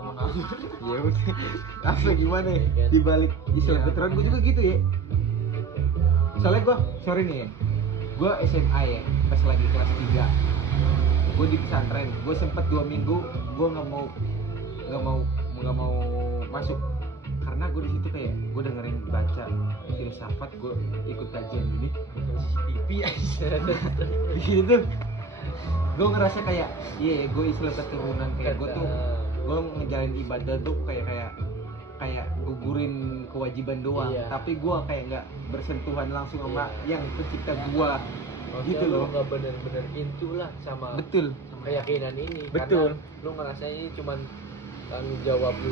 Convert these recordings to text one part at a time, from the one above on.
nggak mau ngawur. Ya udah. Apa gimana ya? Di balik Islam veteran gue juga gitu ya. Soalnya gue sorry nih ya. Gue SMA ya, pas lagi kelas 3. Gue di pesantren. Gue sempet 2 minggu gue nggak mau masuk karena gue di situ kayak gue dengerin baca filsafat, gue ikut kajian gini Pipi aja. di situ gue ngerasa kayak iya gue Islam keturunan kayak gue tuh gue ngejalanin ibadah tuh kayak gugurin kewajiban doang, Iya. tapi gue kayak nggak bersentuhan langsung sama yang pencipta gue gitu loh. Nggak bener-bener into lah sama Betul. keyakinan ini. Betul. Karena lu ngerasanya ini cuman tanggung jawab lu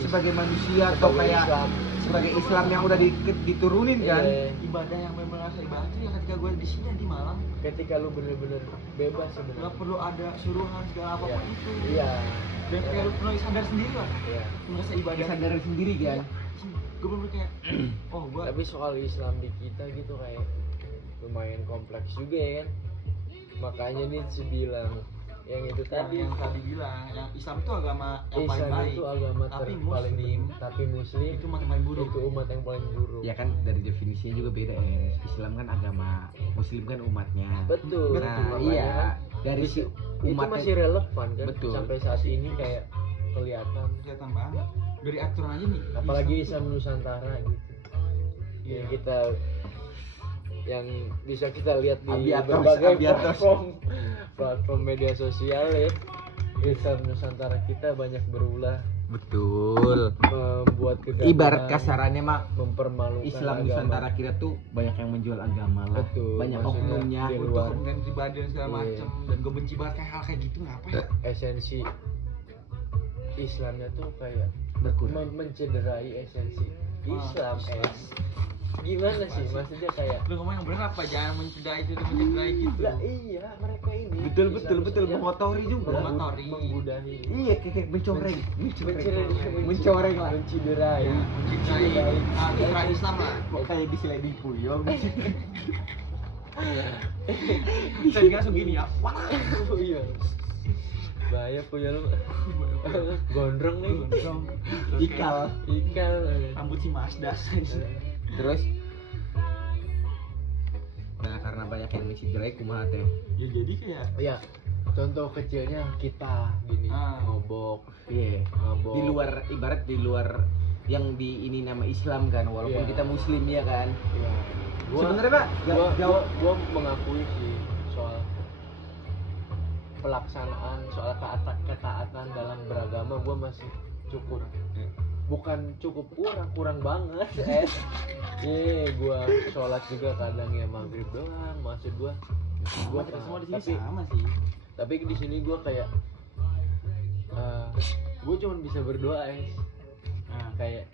Sebagai manusia atau sebagai kayak Islam. sebagai Islam yang udah diturunin kan. Iya. Ibadah yang memang rasa ibadah itu ya ketika gue di sini di Malang Ketika lu bener-bener bebas sebenarnya. nggak perlu ada suruhan segala apapun Iya. itu. Iya. Dan kayak lu sadar sendiri lah. Iya. Merasa ibadah. Kesadaran sendiri kan. Gue bener kayak gue Tapi soal Islam di kita gitu kayak lumayan kompleks juga ya kan. Makanya nih sebilang yang itu tadi yang tadi bilang yang Islam itu agama yang paling Islam baik. itu agama Tapi paling Muslim tapi Muslim itu umat yang paling buruk. itu umat yang paling buruk. Ya kan dari definisinya juga beda ya. Islam kan agama, Muslim kan umatnya. Betul. Nah, makanya iya. kan Dari si itu umatnya masih relevan kan Betul. sampai saat ini kayak kelihatan. Kelihatan banget dari aturan aja nih. Apalagi itu- Islam Nusantara gitu. Iya. Yang kita yang bisa kita lihat di Abiatos, berbagai abiatos. platform media sosial ya. Islam Nusantara kita banyak berulah betul. membuat kegaduhan, Ibarat kasarannya mah mempermalukan Islam agama. Nusantara kita tuh banyak yang menjual agama lah. Betul, Banyak maksudnya oknumnya. di untuk luar kepentingan pribadi dan segala Iya. macem, dan gue benci banget kayak hal kayak gitu ngapain. esensi Islamnya tuh kayak Berkurang. mencederai esensi Islam. Gimana sih maksudnya kayak Lu ngomong yang bener apa? Jangan mencederai itu dan mencederai gitu. lah iya mereka ini Betul Islam betul betul Nusantara mengotori juga. Mengotori. menggudahi Iya kayak mencoreng, mencoreng mencoreng lah. menciderai Ya, mencederai aturan Islam lah. Kok kayak di sliding puyong. Saya kira segini ya. Wah. iya bahaya punya lu gondrong nih Ikal. ikal Rambut si Mazda. Terus nah karena banyak yang menciderai kumaha teh. Ya jadi kayak ya contoh kecilnya kita gini ngobok Iya. ngabok Di luar ibarat di luar yang di ini nama Islam kan walaupun Iya. kita muslim ya kan. ya. Sebenarnya Pak, gua mengakui sih soal pelaksanaan soal ketaatan dalam beragama gua masih cukup bukan cukup kurang banget gua sholat juga kadang ya maghrib doang maksud gua kita semua di sini tapi sama sih. tapi di sini gua kayak gua cuma bisa berdoa kayak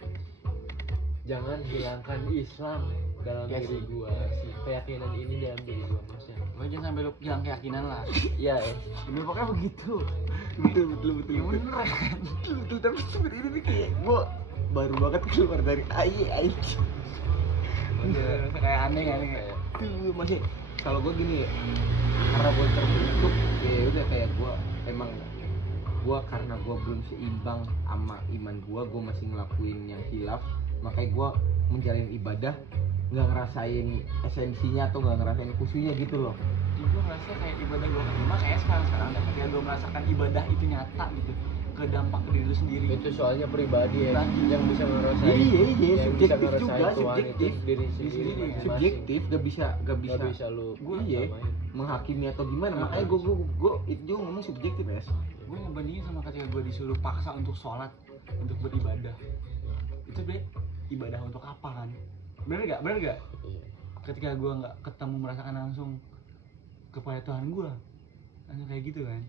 jangan hilangkan Islam dalam Ya diri sih. gua keyakinan ini dalam diri gua maksudnya Gue jangan sampai lu hilang keyakinan lah. iya Bener pokoknya begitu. betul Ya bener. betul tapi sebenarnya ini kayak gua baru banget keluar dari ai Kayak aneh kayak. tuh masih kalau gua gini ya karena gua terbentuk ya udah kayak gua emang gua karena gua belum seimbang sama iman gua masih ngelakuin yang hilaf makanya gua menjalin ibadah nggak ngerasain esensinya atau nggak ngerasain khusyuknya gitu loh. Jadi gue ngerasa kayak ibadah gue keterima kayak sekarang dan ketika gue merasakan ibadah itu nyata gitu ke dampak ke diri lu sendiri. itu soalnya pribadi ya Pribadi. yang bisa ngerasain Iya, yang bisa subjektif ngerasain juga, Tuhan subjektif. itu diri Diri sendiri sendiri, masing-masing. Subjektif gak Nggak bisa bisa lu Gua iya. samain. menghakimi atau gimana makanya gua itu juga ngomong subjektif ya. Gue ngebandingin sama ketika gue disuruh paksa untuk sholat, untuk beribadah. Itu ibadah untuk apa kan? Bener gak? Iya. Ketika gue nggak ketemu merasakan langsung kepada Tuhan gue, hanya kayak gitu kan?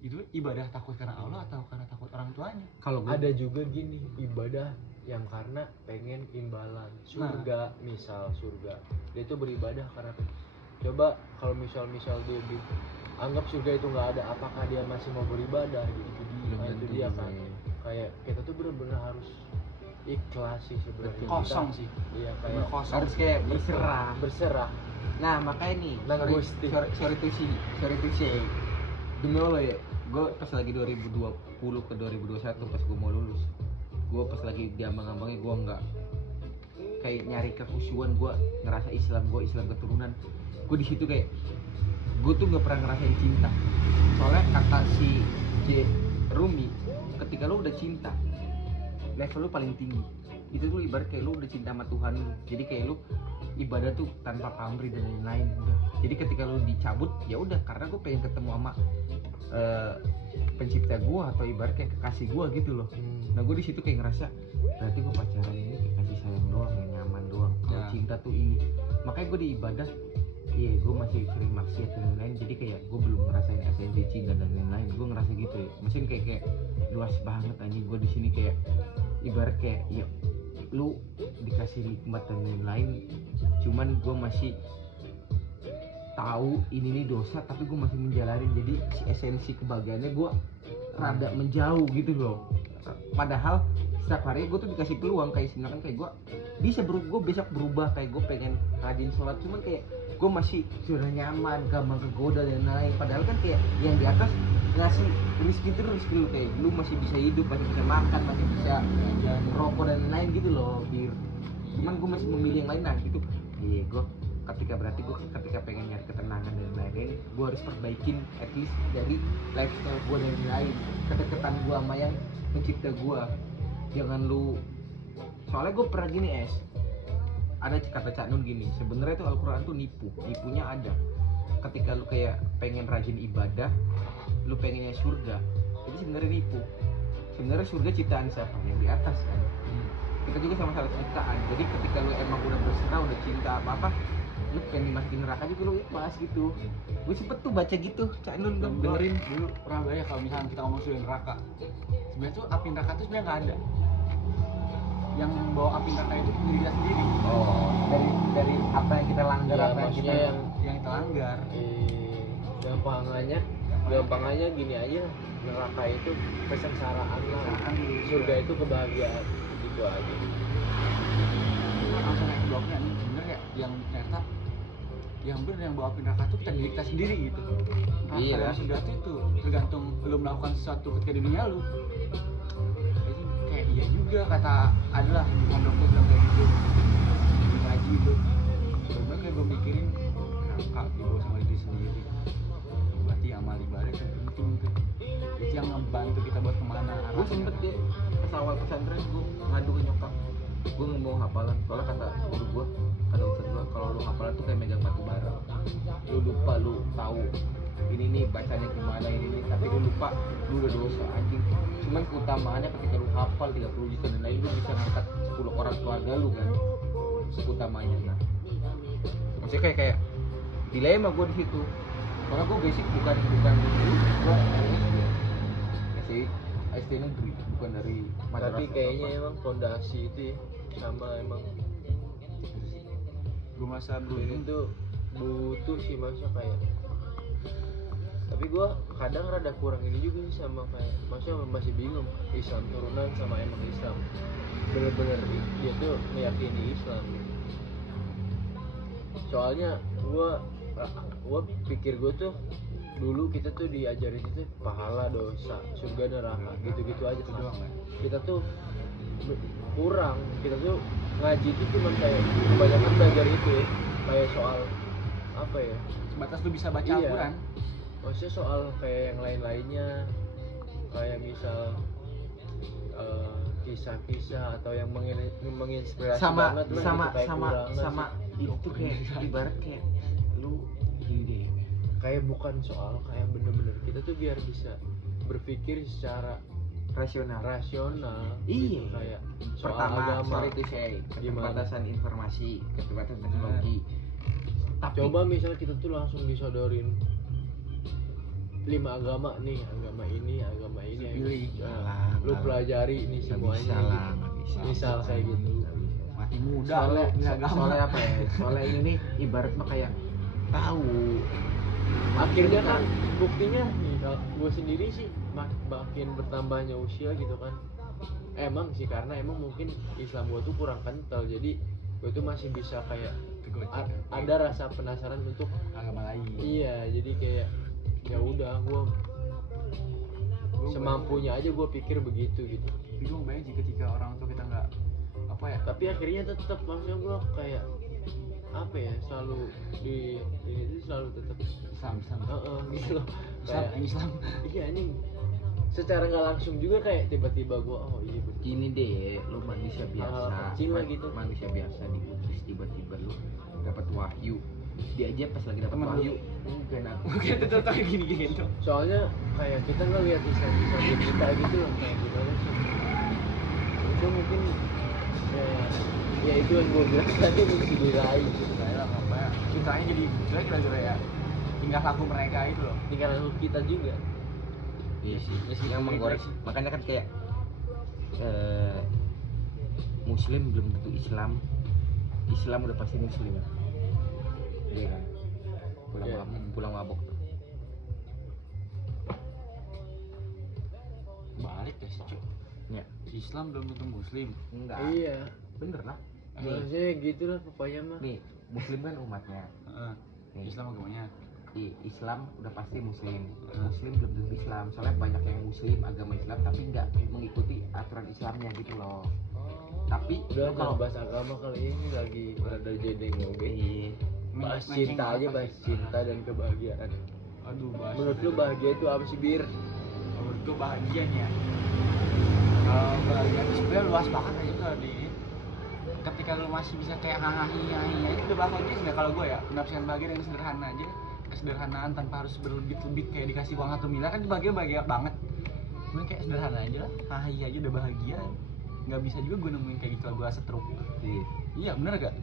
Itu ibadah takut karena Allah atau karena takut orang tuanya? Kalau gua Ada juga gini ibadah yang karena pengen imbalan surga misal surga dia itu beribadah karena coba kalau misal dia anggap surga itu nggak ada apakah dia masih mau beribadah gitu nah, itu dia kan kayak kita tuh benar-benar harus ikhlas sih sebenarnya Kosong Kita- sih. iya kayak Kosong. harus kayak berserah. Nah makanya nih Nang Gusti. sorry to say demi Allah ya gue pas lagi 2020 ke 2021 pas gue mau lulus, gue pas lagi di ambang-ambangnya gue nggak kayak nyari kekhusyuan, gue ngerasa Islam keturunan, gue di situ kayak gue tuh nggak pernah ngerasain cinta. Soalnya kata si J Rumi, ketika lo udah cinta level lu paling tinggi, itu tuh ibarat kayak lu udah cinta sama Tuhan lu, jadi kayak lu ibadah tuh tanpa pamrih dan lain-lain udah. Jadi ketika lu dicabut ya udah, karena gue pengen ketemu sama pencipta gue atau ibarat kayak kekasih gue gitu loh. Nah gue di situ kayak ngerasa berarti gue pacaran ini kayak kasih sayang doang, yang nyaman doang. Kalau Ya. cinta tuh ini, makanya gue di ibadah iya gue masih sering maksiat dan lain-lain, jadi kayak gue belum ngerasain esensi cinta dan lain-lain. Gue ngerasa gitu ya, mesin kayak luas banget anjing. Gue di sini kayak ibarat kayak ya lu dikasih nikmat dan lain-lain, cuman gue masih tahu ini nih dosa tapi gue masih menjalani, jadi si esensi kebahagiaannya gue rada menjauh gitu loh. Padahal setiap hari gue tuh dikasih peluang, kayak sebenarnya kayak gue bisa gue besok berubah, kayak gue pengen rajin sholat, cuman kayak gue masih zona nyaman, gampang kegoda dan lain. Padahal kan kayak yang di atas ngasih rezeki terus gitu, kayak lu masih bisa hidup, masih bisa makan, masih bisa rokok dan lain gitu loh, bir. Cuman gue masih memilih yang lain. Nah gitu iya, gue ketika pengen nyari ketenangan dan lain-lain, gue harus perbaikin at least dari lifestyle gue dan lain-lain, kedekatan gue sama yang pencipta gue. Jangan lu, soalnya gue pernah gini ada kata Cak Nun gini, sebenarnya itu Al-Quran tuh nipunya ada. Ketika lu kayak pengen rajin ibadah, lu pengennya surga, itu sebenarnya nipu. Sebenarnya surga ciptaan siapa? Yang di atas kan. Kita juga sama-sama ciptaan. Jadi ketika lu emang udah berserah, udah cinta apa-apa, lu pengen dimasukin neraka juga lu ikhlas gitu. Gue sempet tuh baca gitu, Cak Nun tuh dengerin. Dulu pernah ya kalau misalnya kita ngomong soal neraka, sebenarnya tuh api neraka tuh sebenarnya nggak ada. Yang bawa api neraka itu diri kita sendiri. Oh, dari apa yang kita langgar, Ya, apa yang kita maksudnya Yang kita langgar. Gampangannya gini aja, neraka itu kesengsaraan lah, surga itu kebahagiaan, gitu aja. Langsung yang bloknya nih bener ya, yang ternyata yang bener yang bawa api neraka tuh kita diri kita sendiri gitu. Iya Karena lah. surga itu tergantung lu melakukan sesuatu ketika di dunia lu. Jadi kayak iya juga kata adalah di pondok tuh bilang kayak gitu, di ngaji itu. Bener kayak gue mikirin neraka dibawa sama diri sendiri. Berarti amal ibadah itu penting tuh. Itu yang ngebantu kita buat kemana Gue arahnya. sempet deh pas awal pesantren gue ngadu ke nyokap, gue nggak mau hafalan, soalnya kata guru gue, kata ustadz gue, kalau lu hafalan tuh kayak megang batu bara, lu lupa, lu tahu ini nih bacanya gimana ini tapi lu lupa, lu udah dosa anjing. Cuman keutamaannya ketika lu hafal 30 juta dan lain, lu bisa ngangkat 10 orang keluarga lu kan, utamanya. Nah maksudnya kayak dilema gue di situ, soalnya gue basic bukan gue SD negeri, bukan dari Tapi madrasah kayaknya apa. emang fondasi itu ya, sama emang Gue masa ini tuh butuh sih, masa kayak. Tapi gue kadang rada kurang ini juga sih sama kayak, maksudnya masih bingung Islam turunan sama emang Islam bener-bener dia tuh meyakini Islam. Soalnya gue pikir gue tuh dulu kita tuh diajarin itu pahala, dosa, surga, neraka, gitu-gitu aja itu kan. doang kan. Kita tuh kurang, kita tuh ngaji itu cuma kayak kebanyakan belajar itu ya, kayak soal apa ya, Sebatas lu bisa baca Iya. Al-Quran. maksudnya soal kayak yang lain-lainnya, kayak misal kisah-kisah atau yang menginspirasi sama banget lah, sama gitu, kayak sama kurang lah sama sih. itu kayak ibarat kayak lu gini, Kayak bukan soal kayak bener-bener kita tuh biar bisa berpikir secara rasional. rasional Iya. gitu, kayak soal Pertama agama. soal itu saya Gimana? keterbatasan informasi, keterbatasan teknologi. Tapi Coba misalnya kita tuh langsung disodorin 5 agama nih, agama ini, Pilih. Nah, lu pelajari ini semuanya gitu. Misal kayak gitu. Mati muda soalnya lu, agama. soalnya apa ya, soalnya ini nih ibarat mah kayak tahu Akhirnya kan buktinya nih, kalau gue sendiri sih makin bertambahnya usia gitu kan. Emang sih karena emang mungkin Islam gue tuh kurang kental, jadi gue tuh masih bisa kayak ada rasa penasaran untuk agama lain. iya, jadi kayak ya udah gue semampunya aja gue pikir begitu gitu. Tapi gue bayang sih ketika orang tua kita nggak apa ya, Tapi akhirnya tetap maksudnya gue kayak apa ya, selalu di ini tuh selalu tetap Islam gitu loh. Islam Kayak Islam. iya anjing. Secara nggak langsung juga kayak tiba-tiba gue oh iya bener. Gini deh, lu manusia biasa, kecil lah gitu. manusia biasa diutus tiba-tiba lu dapat wahyu. Dia aja pas lagi dapat Temen lu. wahyu, enggak nak. Mungkin itu tuh gini tuh. Soalnya kayak kita nggak lihat Islam kita gitu loh, kayak gimana sih. Itu mungkin ya itu yang gue bilang tadi mesti diraih gitu. Saya lah apa ya, ceritanya jadi jelek kira-kira ya, tingkah laku mereka itu loh. Tinggal kita juga. Iya sih, Meskipun yang menggoreng. itu sih. Makanya kan kayak Muslim belum tentu Islam, Islam udah pasti Muslim. Iya kan? Pulang Iya. mabok, pulang mabok tuh. Balik ya sih cuy. Ya, Islam belum tentu Muslim. enggak. Iya. Bener lah. Nih, Maksudnya gitu lah pokoknya mah. nih, Muslim kan umatnya. Heeh. Nih, Islam agamanya. Islam udah pasti Muslim. Muslim belum tentu Islam. Soalnya banyak yang Muslim agama Islam tapi nggak mengikuti aturan Islamnya gitu loh. Tapi Udah lu kalau bahas agama kali ini lagi ada jadi ngobrol. Iya. Bahas Menceng cinta aja, apa bahas sih? cinta dan kebahagiaan. Aduh, bahas. Menurut lu bahagia itu apa sih, Bir? Menurut gue bahagia nih ya. Kalau bahagia itu sebenarnya luas banget aja kalau di ketika lu masih bisa kayak hahaha itu udah bahagia sih kalau gue ya. Menafsirkan bahagia dengan sederhana aja. Kesederhanaan tanpa harus berlebih-lebih kayak dikasih uang 1 miliar kan itu bahagia banget. Cuman kayak sederhana aja lah, hahaha aja udah bahagia. Nggak bisa juga gue nemuin kayak gitu kalau gue setruk. Iya. Iya bener gak?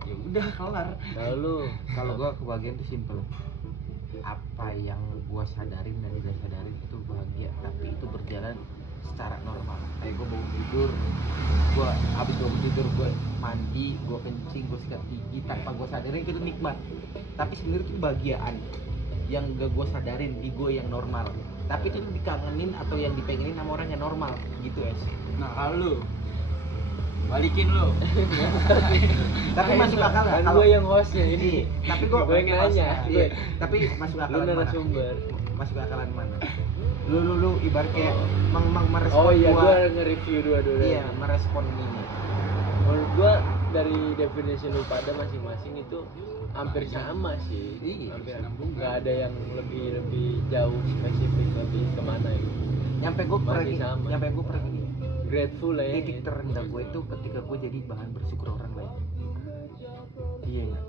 Ya udah kelar. Kalau lu Kalau gua kebahagiaan itu simple. Apa yang gua sadarin dan tidak sadarin itu bahagia, tapi itu berjalan secara normal. Kayak gua bangun tidur, gua habis bangun tidur gua mandi, gua kencing, gua sikat gigi tanpa gua sadarin itu nikmat. Tapi sebenarnya itu kebahagiaan yang gak gua sadarin di gua yang normal. Tapi itu dikangenin atau yang dipengenin sama orang yang normal gitu es. Nah kalau lu balikin lu. Tapi masuk akal kan nggak gue yang hostnya ini. Iya, tapi gua Gue yang nanya. Iya, tapi masuk Lu akalan mana? narasumber. Masuk akalan mana? Lu ibarat kayak merespon Oh iya, gua. gue nge-review dua-duanya. Iya, merespon ini. Menurut gue dari definisi lu pada masing-masing itu hampir sama sih. Iya, Hampir nyambung. nggak ada yang lebih jauh spesifik lebih kemana gitu. Nyampe gua Masih pergi, sama. nyampe gua pergi. Grateful lah ya. Titik terendah gue itu ketika gue jadi bahan bersyukur orang lain. Iya ya.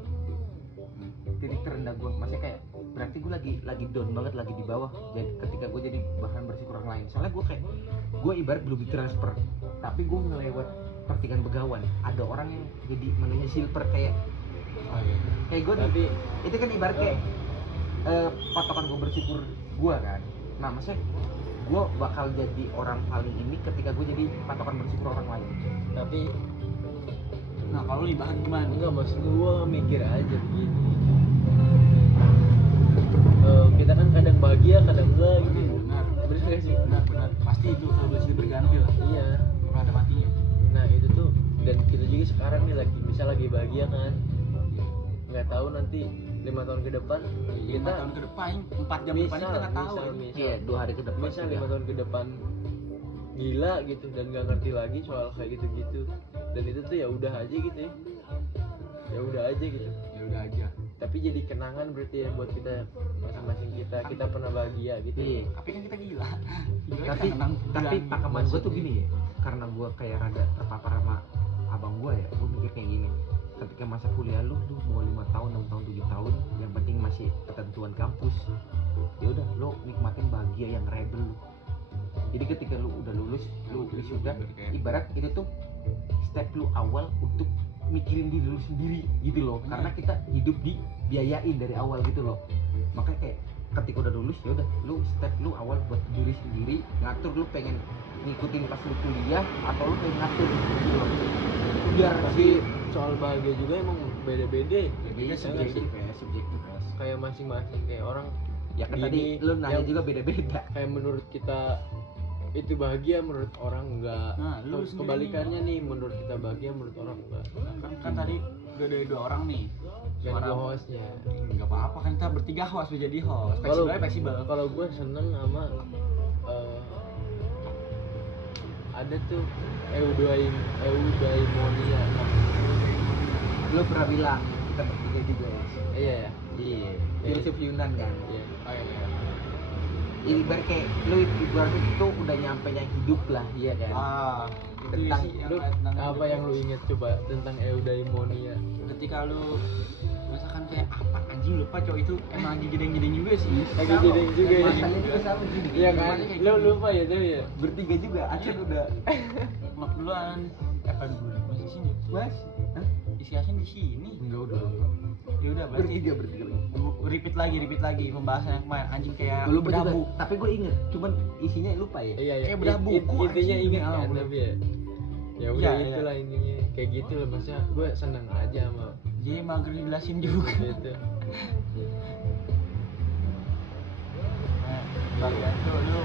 Titik terendah gue, maksudnya kayak berarti gue lagi down banget, lagi di bawah. Jadi ketika gue jadi bahan bersyukur orang lain. Soalnya gue ibarat belum ditransfer, tapi gue ngelewat pertigaan begawan. Ada orang yang jadi menunya silver kayak gue nih. Tapi Itu kan ibarat kayak patokan gue bersyukur gue kan. Nah maksudnya gue bakal jadi orang paling ini ketika gue jadi patokan bersyukur orang lain. tapi Nah kalau lu bahan gimana? enggak, maksud gue mikir aja begini. Kita kan kadang bahagia, kadang enggak gitu. Benar, Bener gak sih? benar. Pasti itu kalau boleh berganti lah. Iya. Kalau ada matinya. Nah itu tuh, dan kita juga sekarang nih lagi bahagia kan. Nggak tahu nanti 5 tahun ke depan 5 tahun ke depan, 4 jam ke depan kita nggak tahu. Iya 2 hari ke depan. misal 5 tahun ke depan gila gitu dan nggak ngerti lagi soal kayak gitu-gitu, dan itu tuh ya udah aja gitu ya udah aja gitu, Ya udah aja. tapi jadi kenangan berarti ya buat kita masing-masing, kita pernah bahagia gitu. Iya. Tapi kan kita gila. Gila Tapi kita menang tapi bulan. pakaman gue tuh gini ya, karena gue kayak rada terpapar sama abang gue ya, gue mikir kayak gini. Ketika masa kuliah lu mau 5 tahun, 6 tahun, 7 tahun, yang penting masih ketentuan kampus. Ya udah, lu nikmatin bahagia yang rebel. Jadi ketika lu udah lulus, lu wisuda, ibarat itu tuh step lu awal untuk mikirin diri lu sendiri gitu loh. Karena kita hidup dibiayain dari awal gitu loh. Makanya kayak ketika udah lulus ya udah, lu step lu awal buat diri sendiri, ngatur lu pengen ngikutin pas lu kuliah atau lu pengen ngatur gitu loh. Biar Tapi soal bahagia juga emang beda-beda ya. beda subjektif ya, subjektif ya. Kayak masing-masing kayak orang Ya kan tadi gini, lu nanya yang juga beda-beda. kayak menurut kita itu bahagia, menurut orang enggak. Nah, lu Terus sendiri kebalikannya nih, menurut kita bahagia, menurut orang enggak. Kan tadi udah ada 2 orang nih. Dan Suara- gue hostnya. Enggak apa-apa kan kita bertiga host, jadi host. Kalau Fleksibel. kalau gue seneng sama ada tuh eudaimonia namanya. Lu pernah bilang kita bertiga juga ya. Iya ya. Iya. Filosofi Yunan kan. Iya. Oh iya. Ini ibarat kayak lu ibaratnya itu udah nyampe yang hidup lah, iya kan. Itu Tentang sih yang Lu tentang apa hidup. yang lu inget coba tentang eudaimonia? Ketika lu misalkan kayak apa anjing lupa cowok itu emang lagi jedeng-jedeng juga sih. Lagi jedeng juga ya. Masalahnya juga sama gini. Iya kan? Makanya kayak Lu gitu. lupa ya tuh ya. Bertiga juga, Aceh udah. Maaf duluan. Apa dulu? Masih di sini. Mas, hah? Isi Asin di sini. Enggak udah. Ya udah berarti Bertiga. repeat lagi pembahasan yang kemarin anjing kayak Dulu bedah juga, buku. tapi gue inget, cuman isinya lupa ya. Iya ya. Kayak bedah buku, Intinya anjing. inget Ya, kan udah. tapi ya. Ya udah Iya, itulah intinya. Kayak gitu lah maksudnya gue seneng aja sama Jadi mager dijelasin juga. gitu. Nah, bagian tuh lu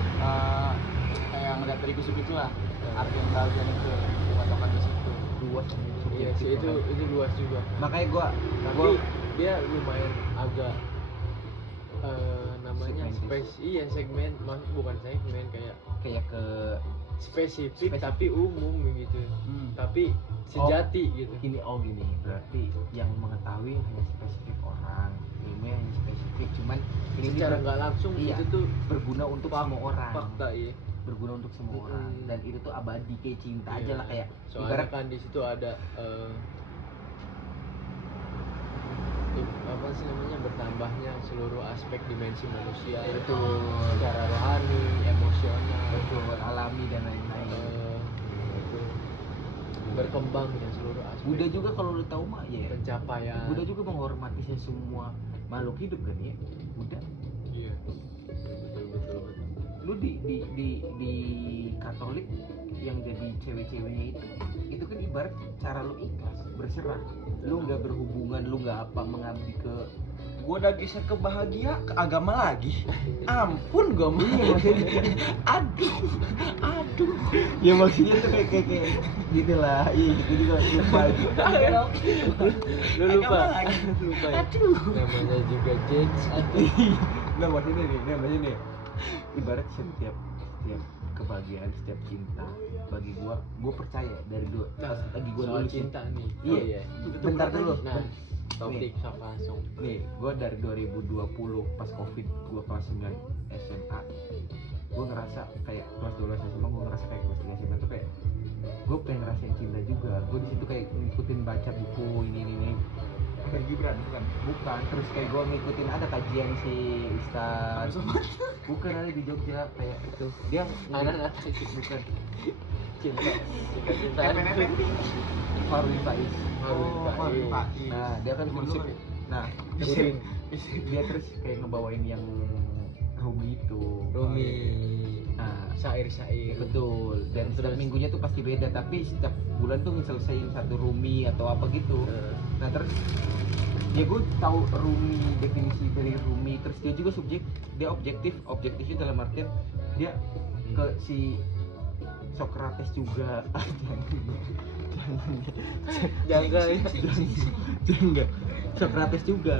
kayak ngeliat dari kusuk itu lah. Artian bagian itu patokan di situ. Luas. Iya sih itu luas juga. Makanya gua Tapi dia lumayan agak namanya segmen bukan segmen kayak ke spesifik tapi umum gitu. Hmm. Tapi sejati gitu. gini berarti yang mengetahui hanya spesifik orang, ilmunya hanya spesifik, cuman ini Secara nggak langsung iya, itu tuh berguna untuk semua orang, fakta ya. berguna untuk semua orang, dan itu tuh abadi kayak cinta aja Iya. lah, kayak Soalnya ibarat kan di situ ada apa sih namanya bertambahnya seluruh aspek dimensi manusia betul, secara rohani, emosional, betul, alami dan lain-lain. itu berkembang ya seluruh aspek. Buddha juga kalau lu tahu mah ya, Pencapaian. Buddha juga menghormati semua makhluk hidup kan ya. Buddha, Iya. Betul. lu di Katolik yang jadi cewek-ceweknya itu kan ibarat cara lu ikhlas, berserah, lu nggak berhubungan, lu nggak apa mengabdi ke. Gua udah geser ke bahagia ke agama lagi. Ampun gua mah. Aduh. Ya maksudnya tuh kayak gitu lah. Iya gitu juga lupa. Lu lupa. Agama lagi. Lupa ya? Aduh. Namanya juga James atau Nggak maksudnya nih. Ibarat setiap kebahagiaan, setiap cinta, bagi gua percaya dari dua pas lagi gua soal lulus cinta nih. Iya. Bentar dulu. Nah, topik sok langsung. Nih, gue dari 2020 pas covid, gue kelas 9 SMA, gue ngerasa kayak kelas 12 SMA, gue ngerasa kayak kelas 3 SMA tuh kayak gue pengen ngerasain cinta juga. Gue di situ kayak ngikutin baca buku ini. Gibran Bukan, terus kayak gue ngikutin ada kajian si Ustaz. Bukan, ada di Jogja kayak itu. Dia Anak bukan cinta. Farwi Faiz. Farwi Faiz. Nah, dia kan prinsip. Nah, Udin. dia terus kayak ngebawain yang Rumi itu. Rumi. Nah, Syair-syair. betul. Dan setiap Terus? minggunya tuh pasti beda, tapi setiap bulan tuh nyelesain satu Rumi atau apa gitu. Nah, terus ya gue tahu Rumi, definisi dari Rumi, terus dia juga dia objektifnya dalam artian dia ke si Socrates juga. Jangan. Jangan. Socrates juga.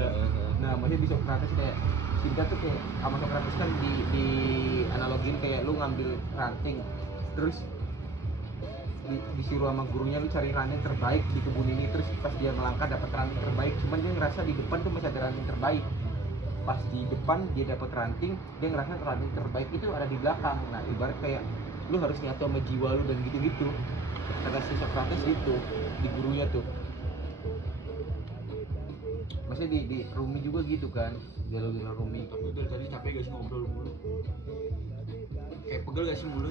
Nah, maksudnya di Socrates kayak cinta tuh kayak sama Socrates kan di analogin kayak lu ngambil ranting, terus disuruh sama gurunya lu cari ranting terbaik di kebun ini, terus pas dia melangkah dapat ranting terbaik, cuman dia ngerasa di depan tuh masih ada ranting terbaik. Pas di depan dia dapat ranting, dia ngerasa ranting terbaik itu ada di belakang. Nah, ibarat kayak lu harus nyatu sama jiwa lu dan gitu-gitu. Kata si Socrates itu di gurunya tuh. Maksudnya di Rumi juga gitu kan, jalur Rumi. Tapi dari tadi capek gak sih ngobrol mulu? Kayak pegel gak sih mulut?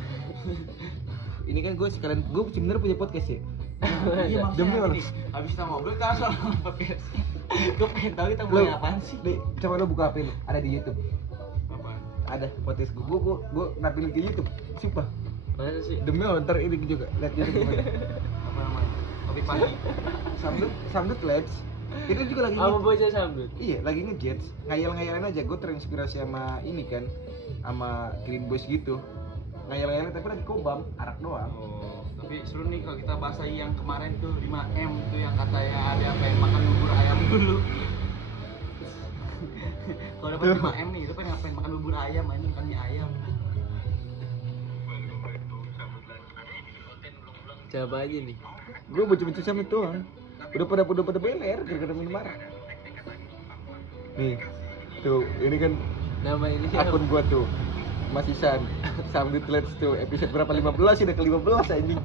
Ini kan gue sekalian, gue sebenarnya punya podcast ya. Iya Demi maksudnya Allah. gini, habis kita ngobrol kita soal podcast. Gue pengen tahu kita mulai apaan sih? Nih, coba lu buka HP lu, ada di YouTube. Apaan? Ada podcast gue napilin ke YouTube, sumpah. Mana sih? Demi Allah, ntar ini juga lihat YouTube gimana. Apa namanya? Topik pagi. Samdut Labs. Itu juga lagi Apa bocah sambut? iya, lagi ngejets, ngayal-ngayalin aja. Gue terinspirasi sama ini kan, sama Green Boys gitu. Ngayal-ngayalin tapi lagi kobam, arak doang. Oh, tapi seru nih kalau kita bahas lagi yang kemarin tuh 5M tuh yang katanya ada yang pengen makan bubur ayam dulu. Kalau dapat 5M nih, itu pengen ngapain makan bubur ayam, ini makan mie ayam. Siapa aja nih? Gue bocah-bocah Samit doang. Udah pada beler gara-gara minum arak. Nih, tuh ini kan Nama ini siapa? akun gua tuh, Mas Isan, Samit Let's tuh, episode berapa 15 udah ke 15 anjing.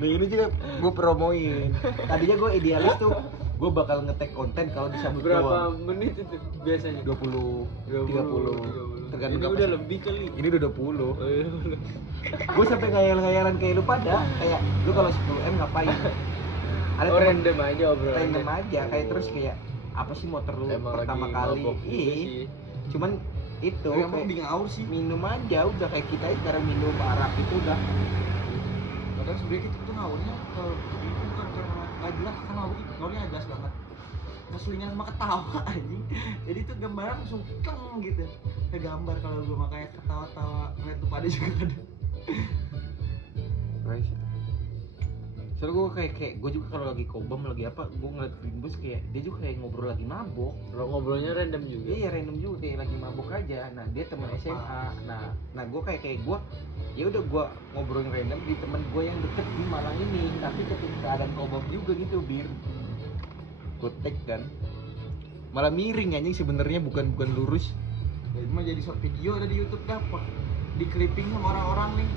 Nah ini juga gue promoin. Tadinya gue idealis tuh, gue bakal nge-tag konten kalau di Samit Berapa doang. menit itu biasanya? 20, 30, tergantung Ini kapan udah sih. lebih kali. Ini udah 20. Oh, iya. Gue sampai ngayal-ngayalan kayak lu pada, kayak lu kalau 10M ngapain? Ada Oh, temen random aja obrolan. random aja, kayak terus kayak apa sih motor lu Emang pertama lagi kali? mabok juga Iya. sih. Cuman itu Tapi emang kayak bikin ngawur sih. minum aja udah kayak kita sekarang minum arak itu udah. Padahal sebenarnya kita tuh ngawurnya kalau itu bukan karena nggak jelas, kan ngawurnya nggak jelas banget. Ngeselingan sama ketawa anjing. Jadi tuh gambarnya langsung keng gitu. Kayak gambar kalau gue makanya ketawa-tawa ngeliat lu pada juga ada. Soalnya gue kayak gue juga kalau lagi kobam lagi apa, gue ngeliat Green Bus kayak dia juga kayak ngobrol lagi mabok. Lo ngobrolnya random juga. Iya random juga kayak lagi mabok aja. Nah dia teman SMA. Nah gue kayak gue ya udah gue ngobrolin random di teman gue yang deket di Malang ini. Tapi ketika keadaan kobam juga gitu bir. Gue tag kan. Malah miring anjing sebenarnya bukan lurus. Ya cuma jadi short video ada di YouTube dapat. Di clipping sama orang-orang nih.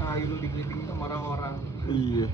Nah, lu di clipping sama orang-orang. Iya.